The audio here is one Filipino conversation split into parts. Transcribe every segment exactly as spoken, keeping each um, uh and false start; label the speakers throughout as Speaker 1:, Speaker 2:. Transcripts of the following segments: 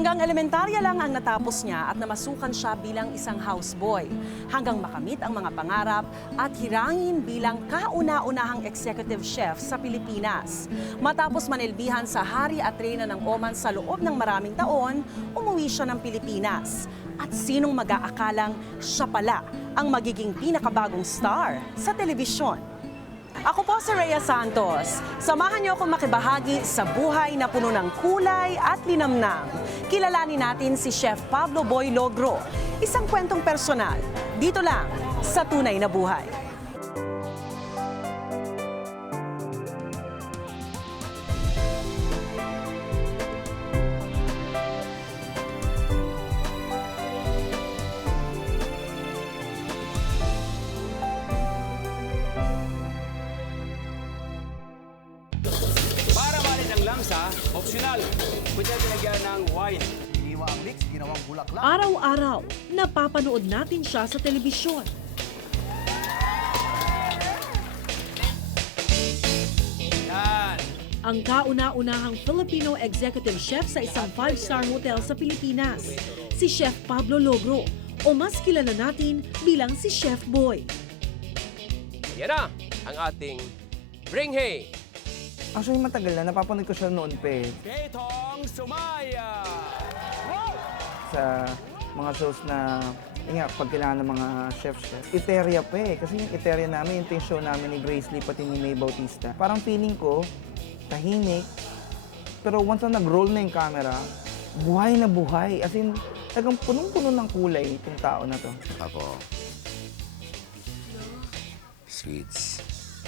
Speaker 1: Hanggang elementarya lang ang natapos niya at namasukan siya bilang isang houseboy. Hanggang makamit ang mga pangarap at hirangin bilang kauna-unahang executive chef sa Pilipinas. Matapos manilbihan sa hari at reyna ng Oman sa loob ng maraming taon, umuwi siya ng Pilipinas. At sinong mag-aakalang siya pala ang magiging pinakabagong star sa telebisyon? Ako po si Rhea Santos. Samahan niyo akong makibahagi sa buhay na puno ng kulay at linamnam. Kilalanin natin si Chef Pablo Boy Logro, isang kwentong personal. Dito lang sa Tunay na Buhay.
Speaker 2: Lamsa, optional. Pwede nilagyan ng wine.
Speaker 3: Iniwa ang mix, ginawang bulaklak.
Speaker 1: Araw-araw, napapanood natin siya sa telebisyon.
Speaker 2: Yan.
Speaker 1: Ang kauna-unahang Filipino executive chef sa isang five-star hotel sa Pilipinas, si Chef Pablo Logro, o mas kilala natin bilang si Chef Boy.
Speaker 2: Yan na ang ating Bring Hay.
Speaker 3: Actually, matagal na. Napapanood ko siya noon pa eh.
Speaker 2: Betong Sumaya.
Speaker 3: Sa mga shows na, yun nga, pag kailangan ng mga chef-chef. Iteria pa eh. Kasi yung Iteria namin, yung show namin ni Grace Lee pati ni May Bautista. Parang feeling ko, tahimik. Pero once na nag-roll na yung camera, buhay na buhay. As in, talagang punong-puno ng kulay itong tao na to.
Speaker 4: Ako. Sweets.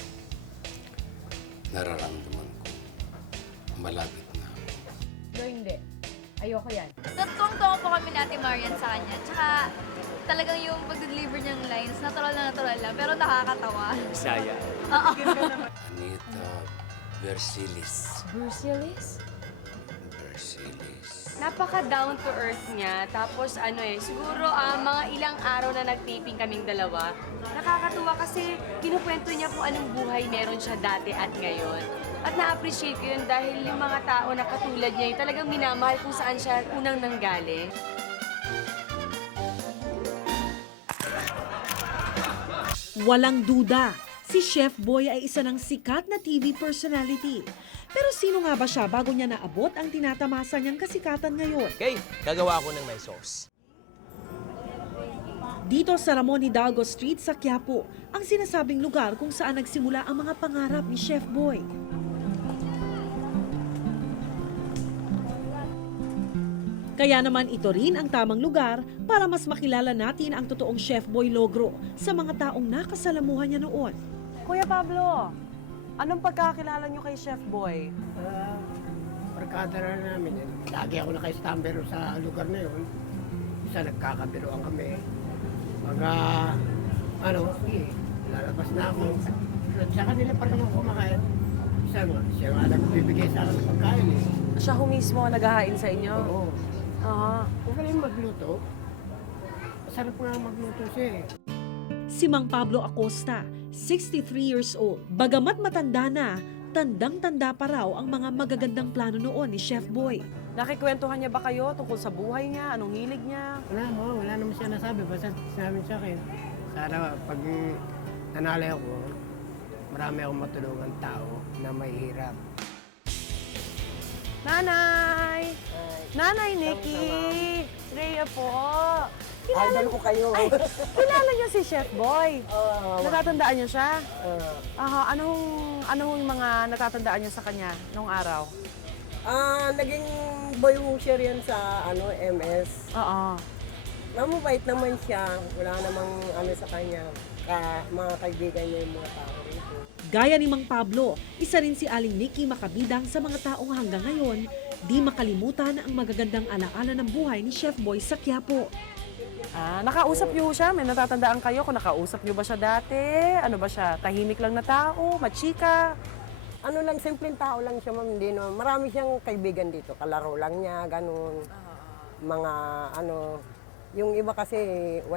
Speaker 4: Nararamdaman ko. Malapit na.
Speaker 5: No, hindi. Ayoko yan.
Speaker 6: Natutuwa po kami natin Marian sa kanya. Tsaka talagang yung pag-deliver niyang lines, natural na natural lang, pero nakakatawa.
Speaker 2: Bisaya.
Speaker 4: Anita Versilis.
Speaker 5: Brucelis?
Speaker 4: Versilis.
Speaker 5: Napaka down to earth niya. Tapos ano eh, siguro ah, mga ilang araw na nag-taping kaming dalawa. Nakakatuwa kasi kinukwento niya kung anong buhay meron siya dati at ngayon. At na-appreciate ko yun dahil yung mga tao na katulad niya, yung talagang minamahal kung saan siya unang nanggaling.
Speaker 1: Walang duda, si Chef Boy ay isa ng sikat na T V personality. Pero sino nga ba siya bago niya naabot ang tinatamasa niyang kasikatan ngayon?
Speaker 2: Okay, gagawa ko ng may sauce.
Speaker 1: Dito sa Ramon Hidalgo Street sa Quiapo, ang sinasabing lugar kung saan nagsimula ang mga pangarap ni Chef Boy. Kaya naman ito rin ang tamang lugar para mas makilala natin ang totoong Chef Boy Logro sa mga taong nakasalamuhan niya noon. Kuya Pablo, anong pagkakilala niyo kay Chef Boy?
Speaker 7: Uh, barkada na namin yun. Lagi ako naka-stambero sa lugar na yun. Isa nagkakabiroan kami. Pag, uh, ano, sige, lalabas na ako. At sa kanila pa rin ako kumakain. Isa nga, siya nga nagbibigay sa akin ng pagkain eh.
Speaker 1: Siya ho mismo ang naghahain sa inyo?
Speaker 7: Oo.
Speaker 1: Aha.
Speaker 7: Kung kailan magluto, masarap nga magluto siya eh.
Speaker 1: Si Mang Pablo Acosta, sixty-three years old. Bagamat matanda na, tandang-tanda pa raw ang mga magagandang plano noon ni Chef Boy. Nakikwentuhan niya ba kayo tungkol sa buhay niya? Anong hilig niya?
Speaker 7: Wala mo, wala naman siya nasabi. Basta sinabi sa akin, sana pag nanalay ako, marami akong matulungan tao na may hirap.
Speaker 1: Nanay! Nanay Nikki! Rhea po!
Speaker 7: Idol ko kayo.
Speaker 1: Ay, kilala niyo si Chef Boy?
Speaker 7: Oo.
Speaker 1: Natatandaan niyo siya?
Speaker 7: Uh,
Speaker 1: Aha, anong, anong mga natatandaan niyo sa kanya nung araw?
Speaker 8: Ah, naging boy washer yan sa ano M S.
Speaker 1: Oo.
Speaker 8: Namabait naman siya. Wala namang ano sa kanya. Ka, mga kaibigan niya yung mga tao rito.
Speaker 1: Gaya ni Mang Pablo, isa rin si Aling Nikki makabidang sa mga taong hanggang ngayon, di makalimutan ang magagandang alaala ng buhay ni Chef Boy sa Quiapo. Ah, nakausap niyo siya? May natatandaan kayo kung nakausap niyo ba siya dati? Ano ba siya? Tahimik lang na tao? Machika?
Speaker 8: Ano lang, simpleng tao lang siya, ma'am. Hindi, no? Marami siyang kaibigan dito. Kalaro lang niya, ganun. Mga ano, yung iba kasi